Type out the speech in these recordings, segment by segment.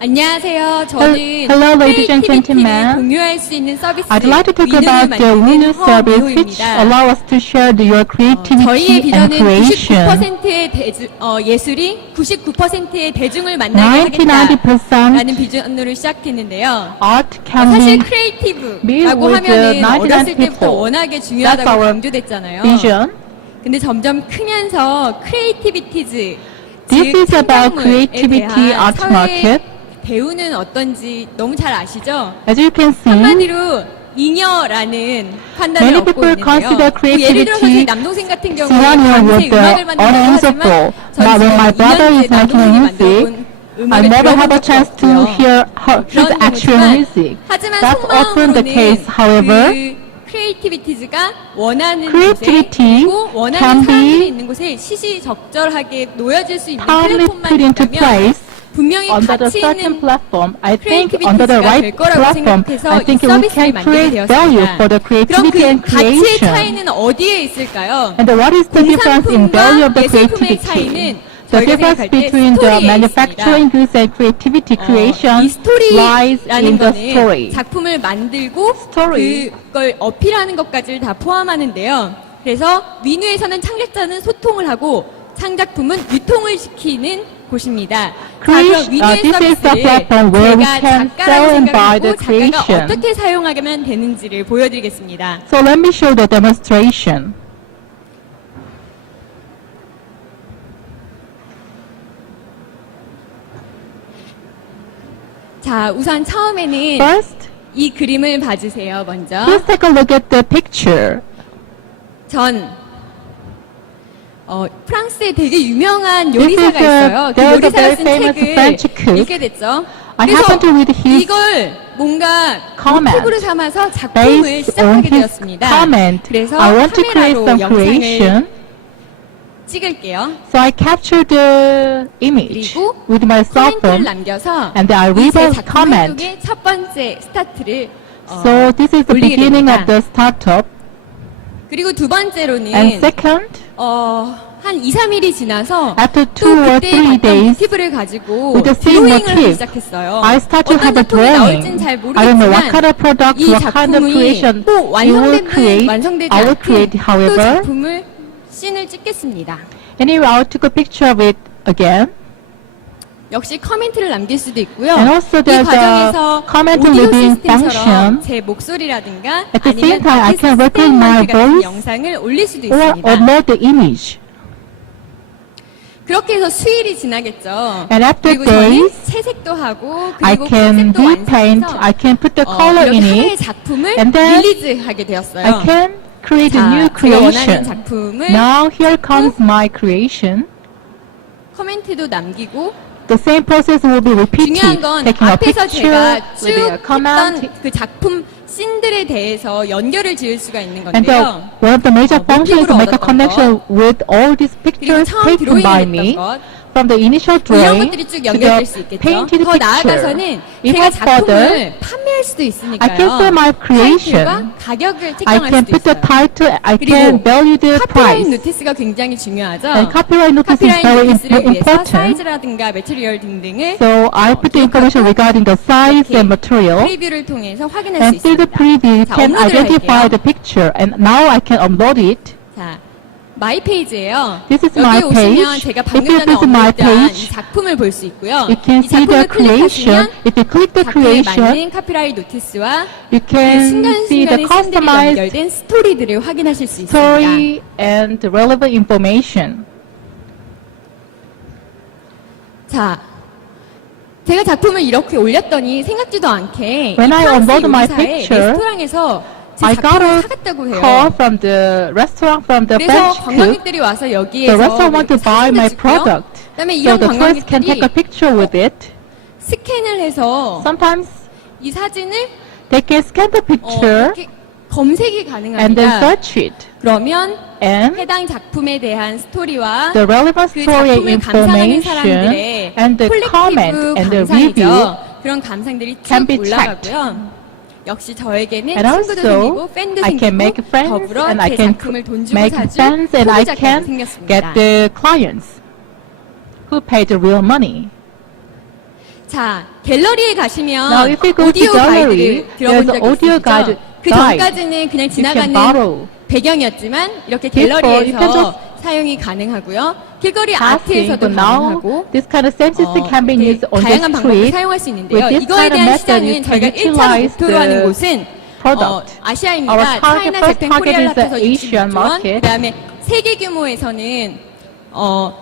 안녕하세요. 저는 Hello, ladies and 크리에이티비티를 gentlemen. 공유할 수 있는 서비스 I'd like to talk 위누를 about the 만드는 Winu service which 허미호입니다. allow us to share your 저희의 creativity and 비전은 creation. 99%의 예술이 99%의 대중을 만나게 하겠다라는 90% 비전으로 시작했는데요. art can 사실 be 크리에이티브라고 with 하면은 99 어렸을 때부터 people. 워낙에 That's 중요하다고 our 강조됐잖아요. vision. 근데 점점 크면서 크리에이티비티즈 This is about 창작물에 creativity 대한 art 사회 market. 배우는 어떤지 너무 잘 아시죠? As you can see, 한마디로 잉여라는 판단을 Many 얻고 people consider 있는데요. 예를 들어서 제 creativity 남동생 같은 경우에 synonymous 밤새 with the 음악을 만든다고 unusable. 하지만 But when my brother is making 남동생이 music, 만들어본 I 음악을 never have a 들어본 적도 chance to 없고요. hear his 그런 actual 경우지만 music. 하지만 That's often the case. 속마음으로는 However, 그 크리에이티비티즈가 원하는 creativity 곳에 그리고 원하는 can be 사람들이 있는 곳에 시시적절하게 놓여질 수 있는 timely 플랫폼만 put into 있다면 place 분명히 under the 가치 certain 있는 platform. I think under 크리에이티비티가 the 될 right 거라고 platform, 생각해서 I 이 think we 서비스를 can 만들게 create value 되었습니다. for the 그럼 creativity 그 and 가치의 creation. 차이는 어디에 있을까요? And what is the difference in value of the 예술품의 creativity? 차이는 The 저희가 difference 생각할 때 between the 스토리에 manufacturing 있습니다. goods and creativity 이 creation lies 스토리라는 in the 거는 story. 작품을 만들고 Story. 그걸 어필하는 것까지를 다 포함하는데요. 그래서 위누에서는 창작자는 소통을 하고 창작품은 유통을 시키는 곳입니다. 자, 그럼 위누의 This is the 서비스를 platform where we 제가 can 작가라고 sell and buy 생각하고 the 작가가 creation. 어떻게 사용하면 되는지를 보여드리겠습니다. So let me show the demonstration. 자, 우선 처음에는 First, 이 그림을 봐주세요. 먼저 please take a look at the picture. 프랑스에 되게 유명한 This 요리사가 is a- 있어요. 그 there is a 요리사가 very 쓴 famous 책을 French cook. 읽게 됐죠. I 그래서 happen to read his 이걸 뭔가 comment 모티브로 삼아서 작품을 based on 시작하게 his 되었습니다. comment. 그래서 I want to create 카메라로 some 영상을 creation. 찍을게요. So I captured the image 그리고 with my cell 코멘트를 phone. 남겨서 And then I 이 제 read 작품 comment. 활동의 첫 번째 스타트를 So this is the 올리게 beginning 됩니다. of the startup. 그리고 두 번째로는 And second, 한 2, 3일이 지나서 after 또 2 or 그때 3 봤던 days, 모티브를 가지고 with the same 드로잉을 하기 motive, 시작했어요. I start to 어떤 have a 작품이 나올지는 drawing. 잘 I don't know what 모르겠지만 kind of product, 이 what kind of 작품이 creation 또 you will create. 완성되지 I will 않게 create, 또 however. 작품을 씬을 찍겠습니다. Anyway, I took a picture of it again. 역시 커멘트를 남길 수도 있고요. And also 이 there's a 과정에서 comment 오디오 leaving 시스템처럼 function. 제 목소리라든가 At the 아니면 same time, I can record my 같은 voice 영상을 올릴 수도 or 있습니다. upload the image. 그렇게 해서 수일이 지나겠죠. And after 그리고 저는 days, 채색도 하고 I 그리고 can 컨셉도 repaint, 완성해서 I can put the color 이렇게 in 하나의 it, 작품을 and then 릴리즈하게 되었어요. I can create a new 자, 제가 원하는 creation. 작품을 Now here comes my creation. 코멘트도 남기고 The same process will be 중요한 repeated. 건 Taking a 앞에서 picture, 제가 쭉 leaving a comment. 했던 그 작품 씬들에 대해서 연결을 지을 수가 있는 And 건데요. one of the major functions is to 모티브로 make a 얻었던 connection with all these 그리고 pictures 처음 taken by 드로잉을 me. 했던 것 From the initial 이런 drawing 것들이 쭉 to 연결될 the 수 있겠죠. painted 더 나아가서는 picture. If 제가 I further, 작품을 판매할 수도 있으니까요. I can sell my creation. 타이틀과 가격을 I 책정할 can 수도 put the 있어요. title, I 그리고 can value the 카피라이트 price. 노티스가 굉장히 중요하죠. And copyright notice is 카피라이트 very 노티스를 위해서 important. 사이즈라든가 매트리얼 등등을 So I put the information regarding the size 이렇게 and material. 프리뷰를 통해서 확인할 수 And through the 있습니다. preview, 자, can 업로드를 identify 할게요. the picture. And now I can upload it. 자, 마이 페이지예요. This is 여기 my 오시면 page. 제가 If 방금 you 전에 visit my 업로드한 이 page, 작품을 볼 수 있고요. You can 이 see the 작품을 클릭하시면 creation. If you click the 작품에 creation, 맞는 카피라이트 노티스와 you 그 can see 순간순간의 the 씬들이 customized 연결된 스토리들을 확인하실 수 있습니다. story and relevant information. 자, 제가 작품을 이렇게 올렸더니 생각지도 않게 When 이 I 프랑스 upload my 요리사의 picture, 레스토랑에서 제 I got 작품을 a 사갔다고 call 해요. from the restaurant, from the 그래서 French cook. 관광객들이 와서 The 여기에서 restaurant want to buy my product. 그다음에 So 이런 the tourists can take a 관광객들이 picture with it. 스캔을 해서 Sometimes 이 사진을 they can scan the picture 이렇게 검색이 and then 가능합니다. search it. 그러면 And 해당 작품에 대한 스토리와 the relevant 그 story 작품을 and 감상하는 information 사람들의 and the comment 콜렉티브 and the review 감상이죠. 그런 감상들이 can 쭉 be 올라가고요. 역시 저에게는 And 친구도 also, 생기고 팬도 I can make 생기고 friends 더불어 and I 제 can 작품을 돈 주고 make 사줄 friends and I 소비자까지 can 생겼습니다. get the clients who pay the real money. 자, 갤러리에 가시면 Now, if you go to 오디오 gallery, 가이드를 들어본 there's 적이 audio 있으시죠? guide. 그 전까지는 그냥 You can 지나가는 borrow. 배경이었지만 이렇게 Before, you can 갤러리에서 just 사용이 가능하고요. 길거리 Passing, 아트에서도 but now 가능하고 this kind of same system can be 이렇게 used on the 다양한 방법을 street. 사용할 수 있는데요. With this 이거에 kind of 대한 method, 시장은 you 저희가 can 1차로 utilize 목표로 하는 the 곳은 product. 아시아입니다. Our target, 차이나 first 재팬 target 코리아를 is the 합쳐서 Asian 66조 원. market. 그다음에 세계 규모에서는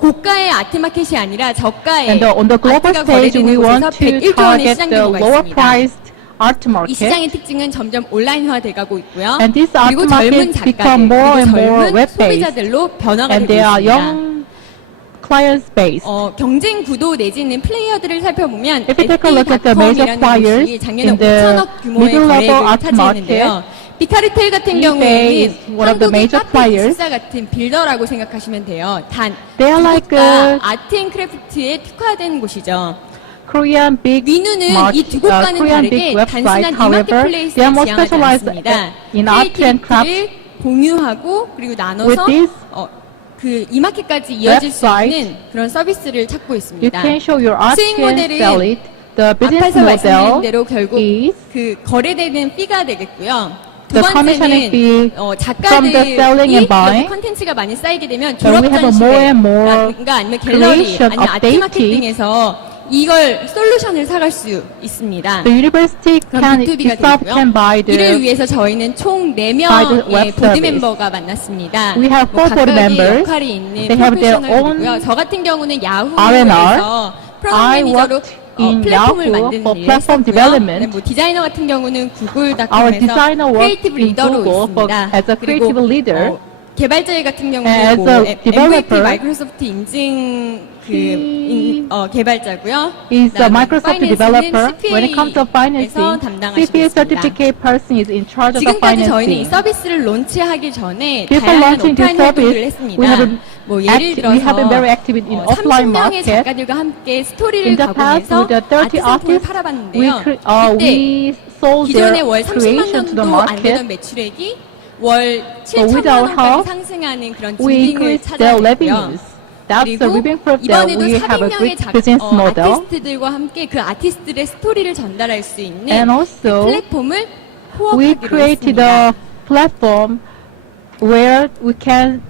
고가의 아트 마켓이 아니라 저가의 And on the global 아트가 stage, 거래되는 we 곳에서 want to 101조 원의 target 시장 the 규모가 lower 있습니다. priced art 이 market. 시장의 특징은 점점 온라인화 돼가고 있고요. And these art 그리고 젊은 markets 작가들, become more 그리고 and more 젊은 web-based. 소비자들로 변화가 And 되고 they are 있습니다. young clients based. 경쟁 구도 내지는 플레이어들을 살펴보면 If you take a look at the major SB닷컴이라는 players 곳이 작년에 in the 5천억 규모의 middle-level 거래액을 art 차지했는데요. 비카르텔 같은 eBay 경우에는 is one of the 한국의 major 카페 players. 기숙사 같은 빌더라고 생각하시면 돼요. 단 They are like 그곳과 아트앤크래프트에 특화된 곳이죠. Korean big 위누는 이 두 곳과는 Korean 다르게 big website. 단순한 However, 이마켓플레이스에 they are more 지향하지 specialized 않습니다. in art and craft. 크리에이티비티를 공유하고 그리고 With 나눠서 this 그 이마켓까지 이어질 수 website, 있는 그런 서비스를 찾고 You 있습니다. can show your art 수익 and 모델은 sell it. The business 앞에서 말씀드린 model 대로 결국 is 그 거래되는 피가 되겠고요. 두 the commission and fee 번째는 from the selling and 작가들이 buying. 이렇게 컨텐츠가 많이 쌓이게 되면 So we have a more and more 졸업전시회라든가 아니면 갤러리 creation 아니면 of 아트마켓 data. 등에서 이걸 솔루션을 사갈 수 있습니다. The university 그럼 can B2B가 itself 되고요. can buy 이를 the 위해서 저희는 총 by the 4명의 web 보드 service. 멤버가 만났습니다. We have four board 각각의 members. 역할이 있는 They have their 프로페셔널이고요. own 저 같은 경우는 R&R. 야후에서 프로그램 I 매니저로 worked in 플랫폼을 Yahoo 만드는 for 일을 platform 했었고요. development. 네, 뭐 디자이너 같은 경우는 Our 구글닷컴에서 designer worked 크리에이티브 in 리더로 Google for, 있습니다. as a creative 그리고 leader. 개발자 같은 경우는 As 뭐 a MVP developer, 마이크로소프트 인증 개발자고요. Is a 그다음에 Microsoft 파이낸스는 developer. When it comes to CPA에서 financing, 담당하시고 CPA 있습니다. certificate person is in charge of the 지금까지 저희는 이 financing. 서비스를 론치하기 전에 Before 다양한 launching this 오프라인 활동들을 service, 했습니다. we have 뭐 예를 we have been very 들어서 active in offline 30명의 market. 작가들과 함께 스토리를 In the past, 가공해서 with the 30 아트 상품을 artists, 팔아봤는데요. we sold their 기존에 월 30만 creation to the 원도 안 되던 market. 매출액이 월 So with 7천만 our 원까지 help, 상승하는 그런 We 징빙을 increased their 찾아냈고요. revenues. That's the 그리고 ribbon proof that 이번에도 we have a 400명의 great business model. 아티스트들과 함께 그 아티스트들의 스토리를 전달할 수 있는 And 그 also, 플랫폼을 we 호흡하기로 created 했습니다. a platform where we can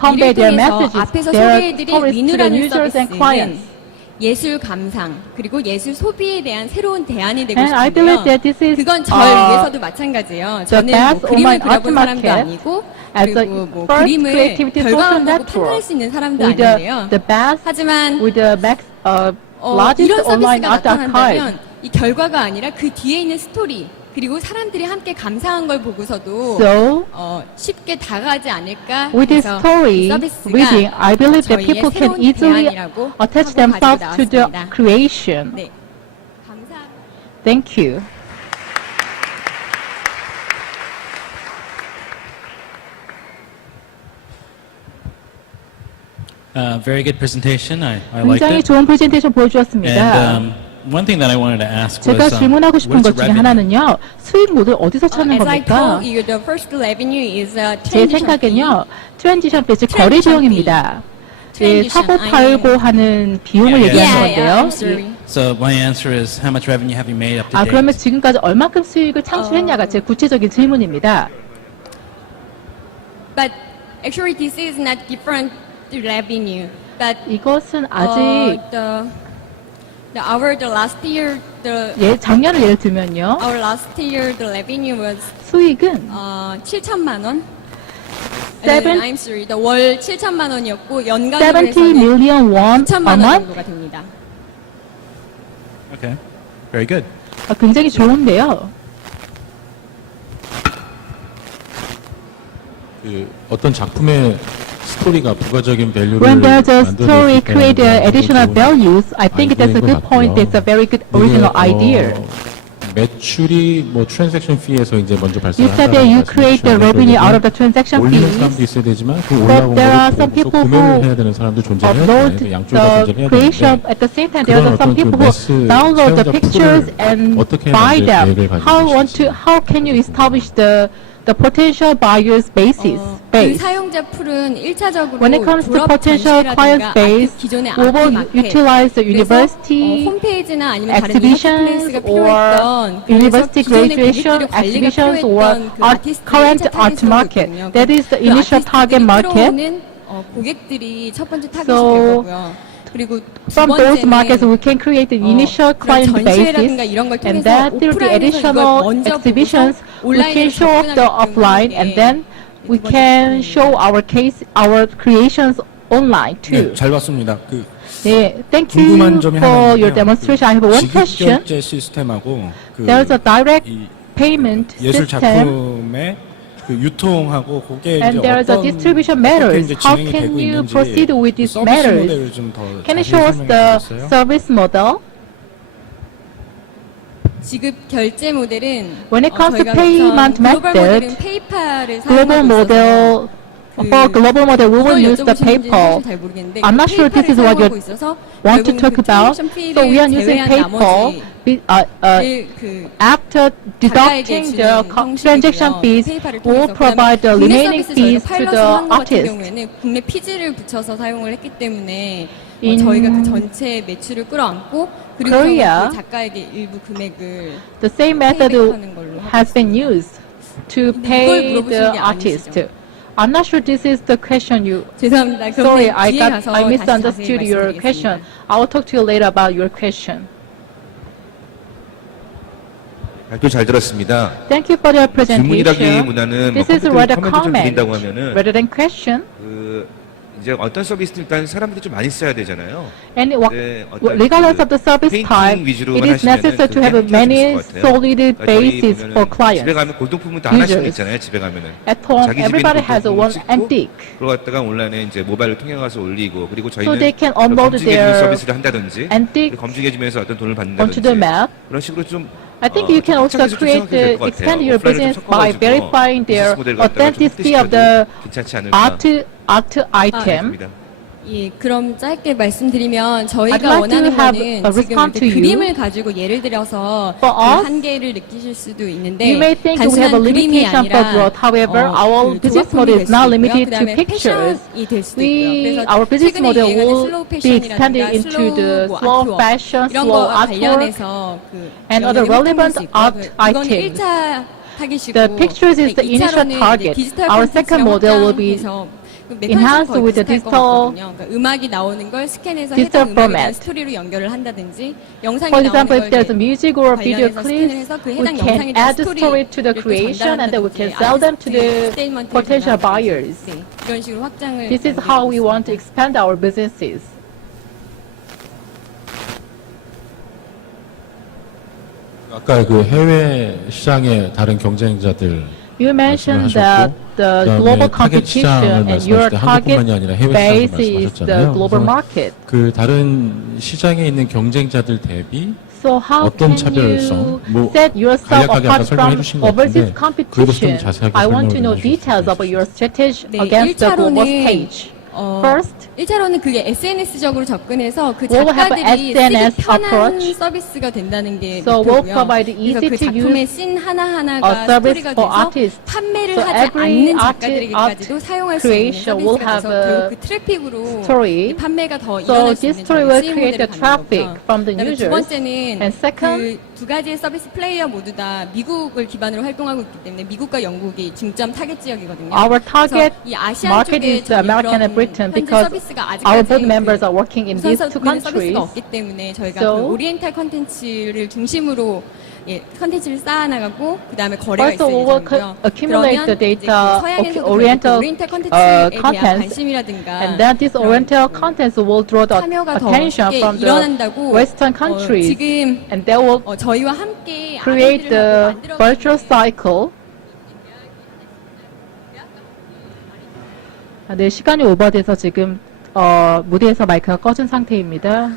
convey 이를 their 통해서 messages, 앞에서 their 소개해드린 stories to the 위누라는 users and clients. 서비스는 예술 감상 그리고 예술 소비에 대한 새로운 대안이 되고 And I believe 싶은데요. that this is 그건 저를 위해서도 마찬가지예요. 저는 뭐 best 그림을 online 그려본 art 사람도 market 아니고 as the 그리고 뭐 first 그림을 creativity 결과만 social 보고 network 판단할 수 있는 사람도 with 아닌데요. the best, 하지만 with the largest 이런 online 서비스가 art archive. 나타난다면 이 결과가 아니라 그 뒤에 있는 스토리 그리고 사람들이 함께 감상한 걸 보고서도 So, 쉽게 다가가지 않을까 with this 해서 story 이 서비스가 reading, I believe that 저희의 people can 새로운 easily 대안이라고 attach 하고 themselves 가지고 to the 나왔습니다. creation. 네, 감사합니다. Thank you. Very good presentation. I liked 굉장히 it. 좋은 프레젠테이션 And 보여주었습니다. one thing that I wanted to ask was, 제가 질문하고 싶은 what's 것 중에 revenue? 하나는요. 수익 모델 어디서 찾는 As I 겁니까? told you, the first revenue is 제 transition fee. 생각엔요. 트랜지션 페이지 거래 트랜지션 비용입니다. 예, 트랜지션, 사고 아니면- 팔고 하는 비용을 Yeah, 얘기하는 Yeah, 건데요. I'm sorry. So my answer is, how much revenue have you made up to 아, date? 그러면 지금까지 얼마큼 수익을 창출했냐가 제 구체적인 질문입니다. But actually, this is not different revenue. But 이것은 아직 the last year 작년을 예를 들면요. our last year the revenue was 수익은 7천만 원. Seven- I'm sorry. 월 7천만 원이었고 연간으로 70 해서는 million won a 9천만 원 month. 정도가 됩니다. Okay, very good. 굉장히 좋은데요. 그 어떤 작품의 스토리가 부가적인 밸류를 When there's a 만들어낼 수 story 있다는 create 건 additional 좋은 values, I think that's a 아이디어인 good 것 point. 같고요. That's a very good 이게, original idea. 매출이 뭐 트랜잭션 피에서 이제 먼저 You said that you create the revenue out of the transaction 올리는 사람도 fees. 있어야 되지만 그 But 올라온 there are 거를 some 보고서 people 구매를 who 해야 되는 사람도 존재해야 Upload 되는데 양쪽이 다 the 존재해야 creation 되는데 at the same time. There are 그런 some 어떤 people 그 who 매스 download the 사용자 pictures 풀을 and 어떻게 buy 만들 them. 계획을 가지고 How can you establish the potential buyers basis base. 사용자 풀은 1차적으로 When it comes to potential client base, 기존의 we will utilize the university 홈페이지나 아니면 다른 exhibitions 마켓플레이스가 or 필요했던 university 기존의 graduation 고객들을 관리가 exhibitions or 필요했던 그 current 아티스트를 art market. 타겟으로 That is the initial target market. 고객들이 첫 번째 타겟이 So, 되고요. 그리고 두 From those 번째는 markets, we can create the initial 그런 client 전시회라든가 basis, 이런 걸 and 통해서 then through the 오프라인에서 additional 이걸 먼저 exhibitions, 보고서 we can 온라인으로 show off the 접근하게끔 offline, 하는 and 게 then we 두 번째 can 부분입니다. show our creations online 네, too. 잘 봤습니다. 네, thank you 궁금한 점이 하나 for your 있는데요. demonstration. I have one question. 지급결제 시스템하고 There's a direct 이 payment 예술 system, 작품의 그 유통하고 그게 and 이제 there is a 어떤 distribution 어떻게 matters. 이제 How 진행이 can 되고 you 있는지 proceed with these 서비스 matters? 모델을 좀더 Can you show us the service model? 지급 결제 모델은 When it comes to 저희가 payment 우선 글로벌 모델은 method, 페이팔을 global 사용하고 model, 그 for global model, we will 이걸 use the 여쭤보시는지 PayPal. 사실 잘 모르겠는데 I'm not sure this is what you want to talk about. So we are using PayPal. After deducting the transaction fees, we'll provide the remaining fees to the artist. 경우에는 국내 피지를 붙여서 사용을 했기 때문에 In 저희가 그 전체 매출을 끌어안고 그리고 Korea, 그 작가에게 일부 금액을 The same method 페이백하는 걸로 하고 has been used to 이걸 pay 물어보시는 the 게 artist. 아니시죠? I'm not sure this is the question you. 죄송합니다. Sorry, 그럼 뒤에 가서 I 다시 misunderstood 자세히 your 말씀드리겠습니다. question. I will talk to you later about your question. 발표 잘 들었습니다. Thank you for your 질문이라기보다는 presentation. 뭐 This is rather 커멘트 좀 comment 드린다고 하면은 rather than question. 그 이제 어떤 서비스도 일단 사람들이 좀 많이 써야 되잖아요. And 네, 어떤 regardless 그 of the service 페인팅 type, 위주로만 it is 하시면은 necessary to 그게 have 한계가 좀 many 있을 것 같아요. solid 그러니까 저희 bases for 보면은 집에 clients. 가면 골동품은 다 하나씩은 users. 있잖아요. 집에 가면은 At home, 자기 집에 everybody 있는 has 골동품을 one 찍고 antique. 그걸 갖다가 온라인에 이제 모바일을 통해 가서 올리고 그리고 So they 저희는 can upload 검증해 주는 their 서비스를 한다든지 antiques 검증해 주면서 어떤 돈을 onto 받는다든지 the map. 그런 식으로 좀 I think you can also create expand your business by verifying their authenticity of the 괜찮지 않을까? art item. 예, 그럼 짧게 말씀드리면 I'd 저희가 like to 원하는 have 거는 a 지금 response 이제 to you. 그림을 가지고 예를 들어서 그 For us, 한계를 느끼실 수도 있는데 You may think we have a 단순한 그림이 limitation for 아니라 growth. However, our 그 business 조각품이 model 될 is 수 not 있고요. limited to 그다음에 pictures. 패션이 될 수도 있고요. 그래서 Our business 최근에 model 유행하는 will 슬로우 be expanded 패션이라든가 into 슬로우 the 뭐 slow 아트웍 fashion, 이런 slow 거와 artwork, 관련해서 그 and other 영향을 relevant 미칠 수 있고요. art 이건 items. 1차 타깃이고 The pictures is the initial target. Our second model will be enhanced with the digital 그러니까 음악이 나오는 걸 스캔해서 digital 해당 음악에 대한 format. 스토리로 연결을 한다든지 영상이 For 나오는 example, 걸 if there's a music or video 관련해서 clips, 스캔을 해서 그 we 해당 can 영상에 대한 add the story to the 스토리를 또 creation and then we can 전달한다든지 sell them to the 아티스트 스테이트먼트를 potential 전달한다든지. buyers. 네, 이런 식으로 확장을 This is how we want to expand our businesses. 아까 그 해외 시장의 다른 경쟁자들 You mentioned that the 그다음에 global 타겟 시장을 competition and your 말씀하실 때 한국뿐만이 target 아니라 해외 base 시장도 is the 말씀하셨잖아요. global 그래서 market. 그 다른 시장에 있는 경쟁자들 대비 So how 어떤 can 차별성, you 뭐 set yourself 간략하게 아까 apart 설명해 from 주신 것 overseas 같은데 그것도 좀 competition? 자세하게 I want to 설명을 know 좀 해주실 details 수 about your strategy 네, against the global 1차로는 stage. First, 1차로는 그게 SNS적으로 접근해서 그 We'll have 작가들이 SNS 쓰기 편한 approach. 서비스가 된다는 게 So we'll 목표고요. provide 그래서 easy 그 to 작품의 use 씬 하나하나가 a service 스토리가 for 돼서 artists. 판매를 So 하지 every 않는 art 작가들에게까지도 사용할 수 있는 creation will 서비스가 돼서 have a 결국 그 트래픽으로 story. 이 판매가 더 So 일어날 수 this 있는 story 저희 will 수익 create 모델을 the 갖는 traffic 거고요. from the 그다음에 두 users. 번째는 And second, 그 두 가지의 서비스 플레이어 모두 다 미국을 기반으로 활동하고 있기 때문에 미국과 영국이 중점 타겟 지역이거든요. Our target 그래서 이 아시안 market 쪽에 is the American and Britain 현재 because 서비스가 our 아직까지 board members are working in these two 우선 서비스가 countries. 없기 때문에 저희가 So, 그 오리엔탈 컨텐츠를 중심으로 컨텐츠를 쌓아나가고 그 다음에 거래가 First, 있을 we will 예정이고요. accumulate the 그러면 이제 data 그 of 서양에서도 Oriental, 오리엔탈 컨텐츠에 대한 contents, 관심이라든가 And then this 그런 Oriental contents will draw the 참여가 더 attention 쉽게 from the 일어난다고 Western countries. 지금 And they will 저희와 함께 create the virtual cycle. 네, 시간이 오버돼서 지금 무대에서 마이크가 꺼진 상태입니다.